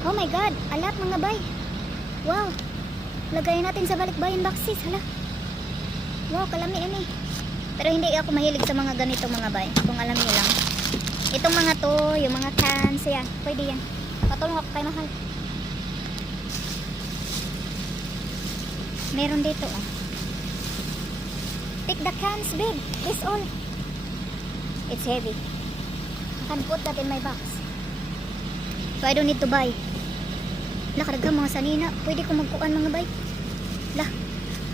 Oh my God, alat mga bay. Wow. Lagayan natin sa balikbayan boxes, hala. Wow, kalami ini. Pero hindi ako mahilig sa mga ganito mga bay. Kung alam niyo lang. Itong mga to, yung mga cans, yan. Pwede yan. Patulong ako kay mahal. Meron dito, oh. Take the cans, babe. This all. It's heavy. I can put that in my box. So I don't need to buy. Lakarga mga sanina. Pwede ko magkuhan mga bay. Lah.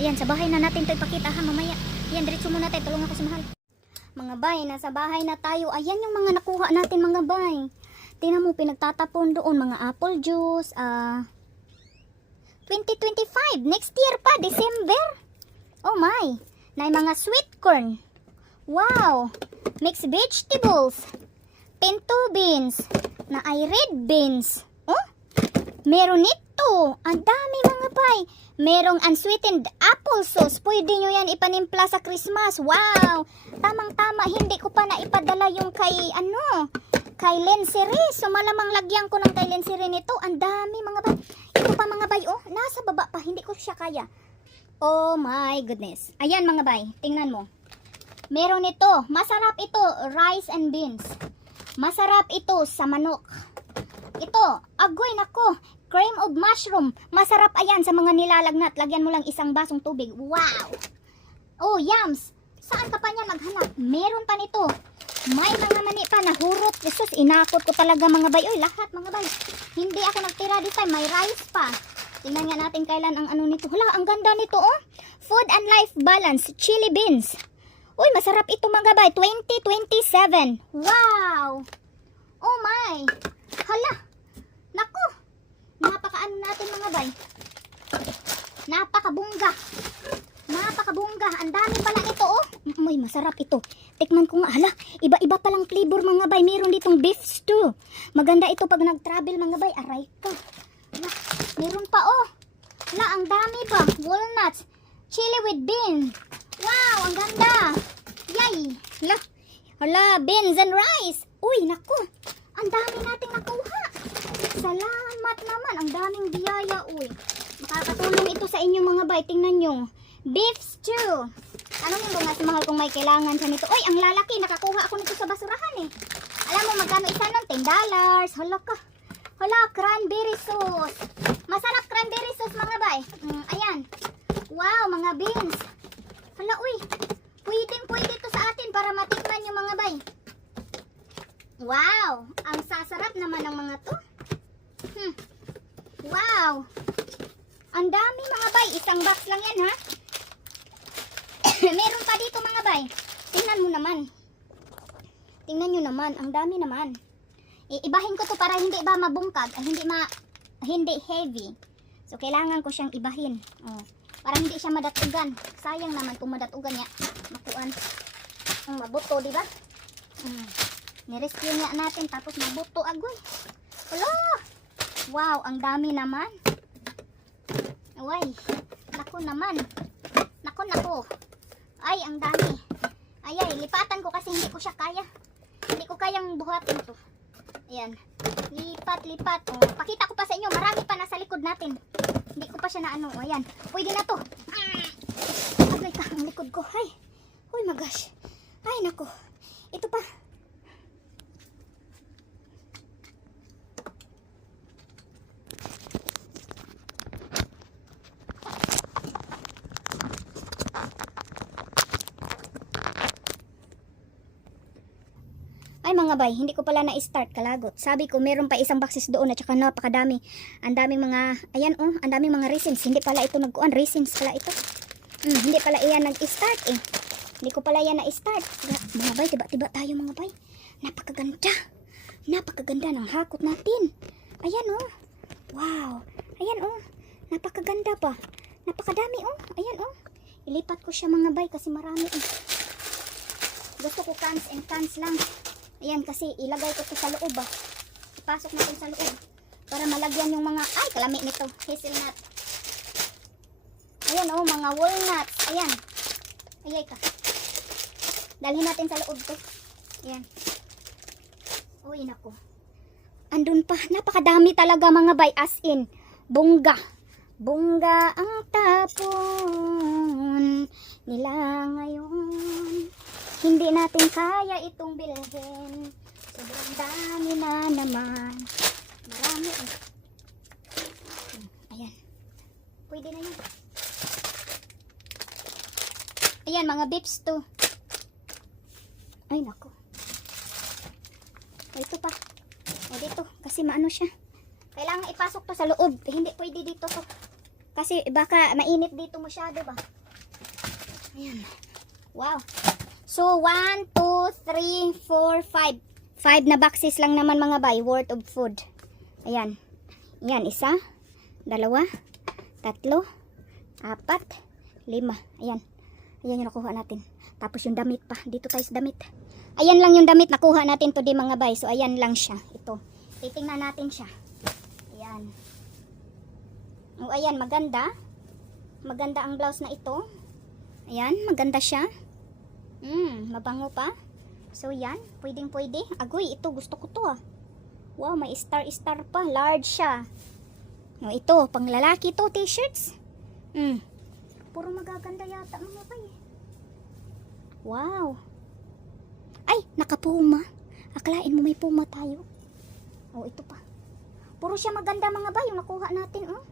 Ayan, sa bahay na natin to ipakita ha mamaya. Ayan, diretso muna tayo. Tulungan ko si Mahal. Mga bay, nasa bahay na tayo. Ayan yung mga nakuha natin mga bay. Tingnan mo, pinagtatapon doon mga apple juice. Ah... 2025. Next year pa, December. Oh my. Na mga sweet corn. Wow. Mixed vegetables. Pinto beans. Na ay red beans. Meron ito. Ang dami mga bay. Merong unsweetened apple sauce. Pwede nyo yan ipanimpla sa Christmas. Wow. Tamang-tama. Hindi ko pa naipadala yung kay ano. Kay Lensiri. So malamang lagyan ko ng kay Lensiri nito. Ang dami mga bay. Ito pa mga bay. Oh, nasa baba pa. Hindi ko siya kaya. Oh my goodness. Ayan mga bay. Tingnan mo. Meron ito. Masarap ito. Rice and beans. Masarap ito sa manok. Ito, agoy nako, cream of mushroom. Masarap ayan sa mga nilalagnat. Lagyan mo lang isang basong tubig. Wow! Oh, yams! Saan ka pa niya maghanap? Meron pa nito. May mga mani pa na hurot. Jesus, inakot ko talaga mga bay. Oy, lahat mga bay. Hindi ako nagtira this time. May rice pa. Tingnan nga natin kailan ang ano nito. Hala, ang ganda nito oh. Food and Life Balance Chili Beans. Uy, masarap ito mga bay. 2027. Wow! Oh my! Hala! Naku! Natin mga bay. Napakabungga. Napakabungga. Ang dami pala ito oh. Uy, masarap ito. Tikman ko nga. Hala, iba-iba palang flavor mga bay. Meron ditong beef stew. Maganda ito pag nag-travel mga bay. Aray ka. Hala, meron pa oh. Hala, ang dami pa. Walnuts. Chili with bean. Wow, ang ganda. Yay. Hala, hala, beans and rice. Uy, naku. Ang dami nating nakuha. Salamat naman. Ang daming biyaya, uy. Makakatulong ito sa inyo mga bay. Tingnan nyo. Beef stew. Tanongin mo nga si Mahal kung may kailangan siya nito. Uy, ang lalaki. Nakakuha ako nito sa basurahan eh. Alam mo magkano isa nun? 10 dollars. Hala ka. Hala, cranberry sauce. Masarap cranberry sauce mga bay. Mm, ayan. Wow, mga beans. Hala, uy. Pwedeng pwede ito sa atin para matikman yung mga bay. Wow! Ang sasarap naman ng mga to. Hmm. Wow! Ang dami mga bay. Isang box lang yan ha. Meron pa dito mga bay. Tingnan mo naman. Tingnan nyo naman. Ang dami naman. Iibahin ko to para hindi ba mabungkag. Ay, hindi ma... Hindi heavy. So, kailangan ko siyang ibahin. Oh. Para hindi siya madatugan. Sayang naman kung madatugan niya. Makuan. Ang mabuto, di ba? Hmm. Nirescue nga natin tapos mabuto agoy. Hello! Wow, ang dami naman. Away, nako naman. Nako, nako. Ay, ang dami. Ay, ay, lipatan ko kasi hindi ko siya kaya. Hindi ko kayang buhatin to. Ayan. Lipat, lipat. Oh, pakita ko pa sa inyo, marami pa nasa likod natin. Hindi ko pa siya na ano. Ayan, pwede na to. Ah! Agay ka, ang likod ko. Ay, uy, magash. Ay, nako. Ito pa. Mga bay, hindi ko pala na-start kalagot. Sabi ko, meron pa isang boxes doon at saka napakadami. Ang daming mga, ayan oh, ang daming mga raisins. Hindi pala ito nagkuan, raisins pala ito. Hmm, hindi pala iyan nag-start eh. Hindi ko pala yan na-start. Kaya, Mga bay, tiba-tiba tayo mga bay. Napakaganda. Napakaganda ng hakot natin. Ayan oh. Wow. Ayan oh. Napakaganda pa. Napakadami oh. Ayan oh. Ilipat ko siya mga bay kasi marami eh. Gusto ko cans and cans lang. Ayan, kasi ilagay ko to sa loob ah. Ipasok natin sa loob. Para malagyan yung mga, ay, kalami nito. Hazelnut. Ayan oh, mga walnuts. Ayan. Ayay ka. Dalhin natin sa loob to. Ayan. Uy, nako. andun pa. Napakadami talaga mga bay. As in, bongga. Bongga ang tapon nila ngayon. Hindi natin kaya itong bilhin. Sobrang dami na naman. Marami. eh. Ayan. Pwede na yan. Ayan, mga bips to. Ay, nako. Ito pa. O, dito. Kasi maano siya. Kailangan ipasok to sa loob. Hindi pwede dito to. Kasi baka mainit dito masyado ba. Ayan. Wow. So, 1, 2, 3, 4, 5. 5 na boxes lang naman mga bay. Worth of food. Ayan. Ayan, isa. Dalawa. Tatlo. Apat. Lima. Ayan. Ayan yung nakuha natin. Tapos yung damit pa. Dito tayo sa damit. Ayan lang yung damit nakuha natin today mga bay. So, ayan lang siya. Ito. Titingnan natin siya. Ayan. O, ayan. Maganda. Maganda ang blouse na ito. Ayan. Maganda siya. Hmm. Mabango pa. So, yan. Pwedeng pwede. Agoy, ito. Gusto ko to ah. Wow, may star-star pa. Large siya. O, ito. Pang lalaki to. T-shirts. Hmm. Puro magaganda yata mga bay. Wow. Ay, nakapuma. Akalain mo may puma tayo. Oh, ito pa. Puro siya maganda mga bay, yung nakuha natin, oh.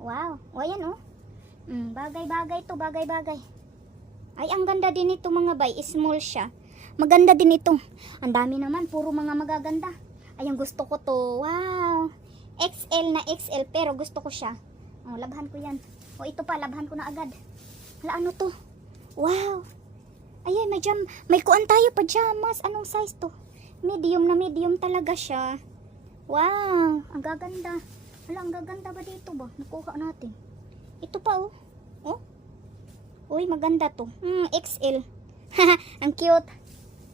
Wow. O, ayan, oh. Mm, bagay-bagay to, bagay-bagay. Ay, ang ganda din ito mga bay. Small siya. Maganda din ito. Ang dami naman, puro mga magaganda. Ay, ang gusto ko to. Wow. XL na XL, pero gusto ko siya. Oh, labhan ko yan. O, ito pa, labhan ko na agad. Hala, ano to? Wow. Ayan, may jam, may kuan tayo pajamas. Anong size to? Medium na medium talaga siya. Wow, ang gaganda. Hala, ang gaganda ba dito ba? Nakuha natin. Ito pa oh. Oh? Uy, maganda to. Hmm, XL. ang cute.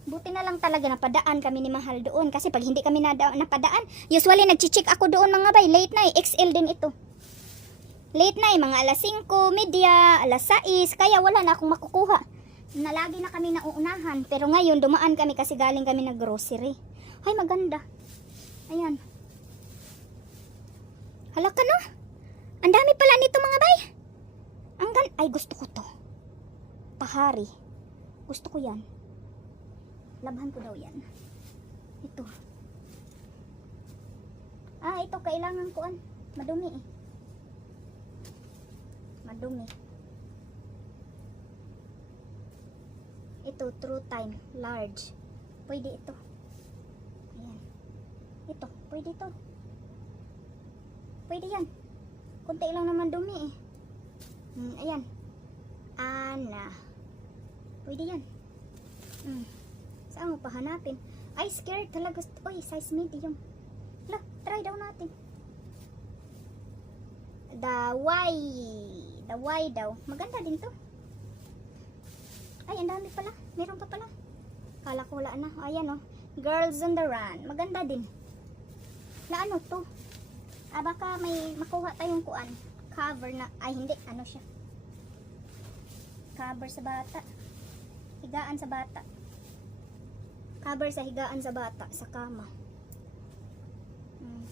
Buti na lang talaga napadaan kami ni Mahal doon. Kasi pag hindi kami napadaan, usually nagchichik ako doon mga bay. Late na eh. XL din ito. Late na eh. Mga alas 5, media, alas 6. Kaya wala na akong makukuha na lagi na kami nauunahan. Pero ngayon, dumaan kami kasi galing kami nag grocery. Ay, maganda. Ayan. Hala ka no? Ang dami pala nito mga bay. Ang gan... Ay, gusto ko to. Pahari. Gusto ko yan. Labhan ko daw yan. Ito. Ah, ito kailangan ko an. Madumi eh. Madumi. Ito, true time. Large. Pwede ito. Ayan. Ito, pwede ito. Pwede yan. Kunti lang naman dumi eh. Hmm, ayan. Ana. Pwede yan. Hmm. Saan mo pa hanapin? Ay, scared talaga. Uy, size medium. Hala, try daw natin. The Y. The Y daw. Maganda din to. Ay, ang dami pala. Meron pa pala. Kala ko wala na. Ayan oh. Girls on the Run. Maganda din. Na ano to? Ah, baka may makuha tayong kuan. Cover na. Ay, hindi. Ano siya? Cover sa bata. Higaan sa bata. Cover sa higaan sa bata. Sa kama. Hmm.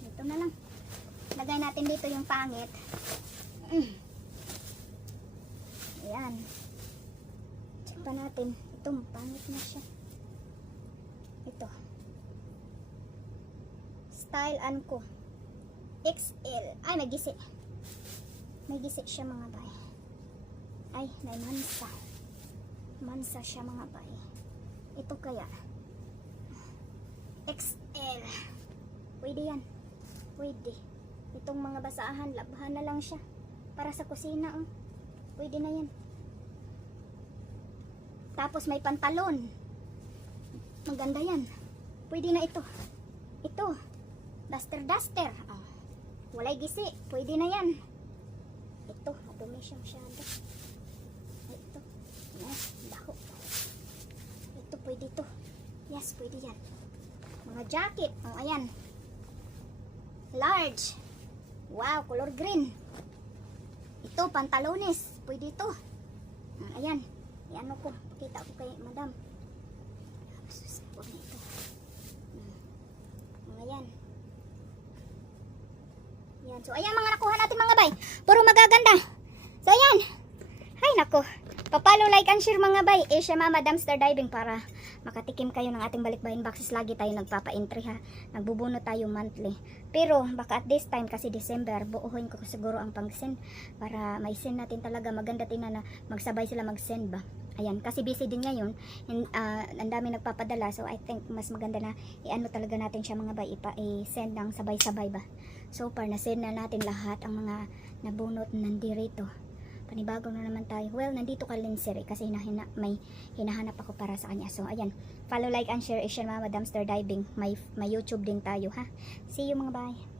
Dito na lang. Lagay natin dito yung pangit. Mm. Ayan. Check pa natin. Ito, pangit na siya. Ito. Style an ko. XL. Ay, may gisi. May gisi siya mga bay. Ay, may mansa. Siya mga bay. Ito kaya. XL. Pwede yan. Pwede. Itong mga basahan, labhan na lang siya. Para sa kusina, oh. Pwede na yan. Tapos may pantalon. Maganda yan. Pwede na ito. Ito. Duster, duster. Oh. Walay gisi. Pwede na yan. Ito. Madumi siya masyado. Ito. Yes, dako. Ito, pwede to. Yes, pwede yan. Mga jacket. Oh, ayan. Large. Wow, color green. Ito, pantalones. Pwede ito. Mm, Ayan. Yan ko. Pakita ko kay madam. Sus, huwag na ito. Mm. mga yan. Yan. So, ayan mga nakuha natin mga bay. Puro magaganda. So, ayan. Ay, nako. Papalo, like, and share mga bay. Asia Mama Dumpster Diving para makatikim kayo ng ating balikbayan boxes. Lagi tayo nagpapa-entry ha. Nagbubuno tayo monthly. Pero, baka at this time, kasi December, buuhin ko siguro ang pang-send para may send natin talaga. Maganda tingnan na magsabay sila mag-send ba. Ayan, kasi busy din ngayon. And, ah, ang dami nagpapadala. So, I think mas maganda na i-ano talaga natin siya mga bay. I-send ng sabay-sabay ba. So far, na-send na natin lahat ang mga nabunot nandirito. Panibago na naman tayo. Well, nandito ka Lindsay eh, kasi hinahina, may hinahanap ako para sa kanya. So, ayan. Follow, like, and share Asian Mama Dumpster Diving. May, may YouTube din tayo, ha? See you mga bye.